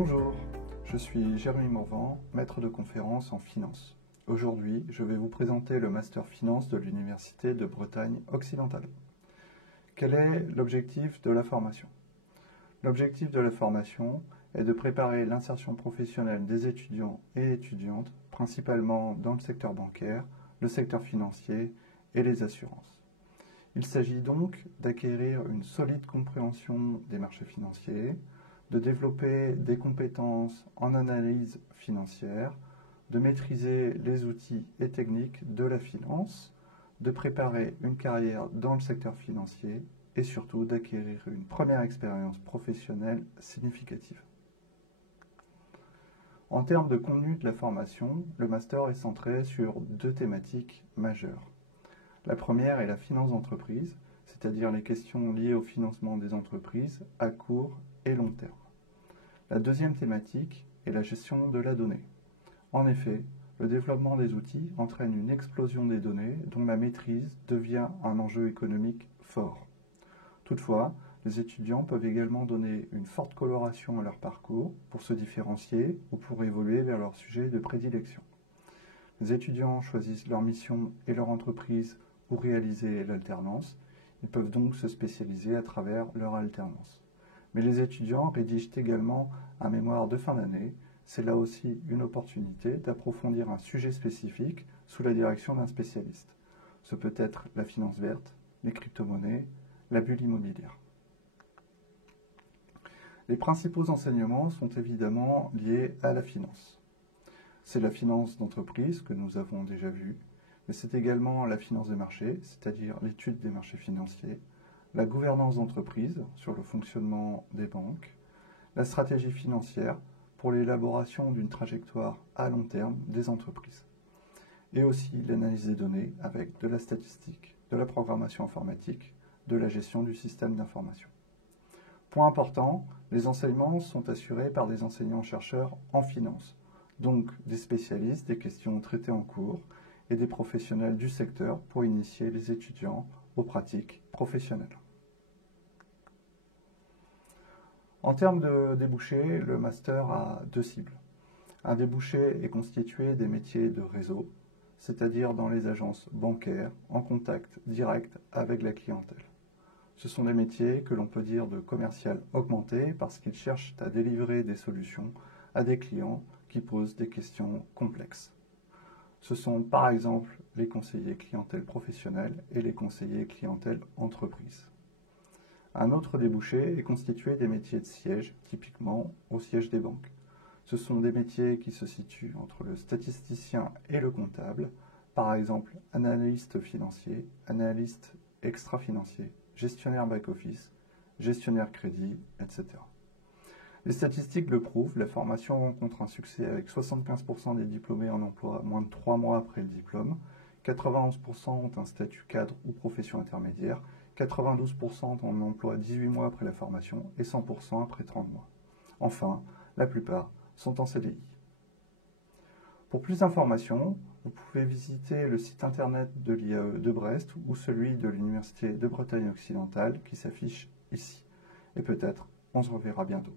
Bonjour, je suis Jérémy Morvan, maître de conférence en finance. Aujourd'hui, je vais vous présenter le Master Finance de l'Université de Bretagne occidentale. Quel est l'objectif de la formation? L'objectif de la formation est de préparer l'insertion professionnelle des étudiants et étudiantes, principalement dans le secteur bancaire, le secteur financier et les assurances. Il s'agit donc d'acquérir une solide compréhension des marchés financiers, de développer des compétences en analyse financière, de maîtriser les outils et techniques de la finance, de préparer une carrière dans le secteur financier et surtout d'acquérir une première expérience professionnelle significative. En termes de contenu de la formation, le master est centré sur deux thématiques majeures. La première est la finance d'entreprise, c'est-à-dire les questions liées au financement des entreprises à court et long terme. La deuxième thématique est la gestion de la donnée. En effet, le développement des outils entraîne une explosion des données dont la maîtrise devient un enjeu économique fort. Toutefois, les étudiants peuvent également donner une forte coloration à leur parcours pour se différencier ou pour évoluer vers leur sujet de prédilection. Les étudiants choisissent leur mission et leur entreprise ou réaliser l'alternance. Ils peuvent donc se spécialiser à travers leur alternance. Mais les étudiants rédigent également un mémoire de fin d'année. C'est là aussi une opportunité d'approfondir un sujet spécifique sous la direction d'un spécialiste. Ce peut être la finance verte, les crypto-monnaies, la bulle immobilière. Les principaux enseignements sont évidemment liés à la finance. C'est la finance d'entreprise que nous avons déjà vue, mais c'est également la finance des marchés, c'est-à-dire l'étude des marchés financiers, la gouvernance d'entreprise sur le fonctionnement des banques, la stratégie financière pour l'élaboration d'une trajectoire à long terme des entreprises, et aussi l'analyse des données avec de la statistique, de la programmation informatique, de la gestion du système d'information. Point important, les enseignements sont assurés par des enseignants-chercheurs en finance, donc des spécialistes des questions traitées en cours et des professionnels du secteur pour initier les étudiants aux pratiques professionnelles. En termes de débouchés, le master a deux cibles. Un débouché est constitué des métiers de réseau, c'est-à-dire dans les agences bancaires, en contact direct avec la clientèle. Ce sont des métiers que l'on peut dire de commercial augmenté parce qu'ils cherchent à délivrer des solutions à des clients qui posent des questions complexes. Ce sont par exemple les conseillers clientèle professionnelle et les conseillers clientèle entreprise. Un autre débouché est constitué des métiers de siège, typiquement au siège des banques. Ce sont des métiers qui se situent entre le statisticien et le comptable, par exemple analyste financier, analyste extra-financier, gestionnaire back-office, gestionnaire crédit, etc. Les statistiques le prouvent, la formation rencontre un succès avec 75% des diplômés en emploi moins de 3 mois après le diplôme, 91% ont un statut cadre ou profession intermédiaire, 92% ont un emploi 18 mois après la formation et 100% après 30 mois. Enfin, la plupart sont en CDI. Pour plus d'informations, vous pouvez visiter le site internet de l'IAE de Brest ou celui de l'Université de Bretagne occidentale qui s'affiche ici. Et peut-être on se reverra bientôt.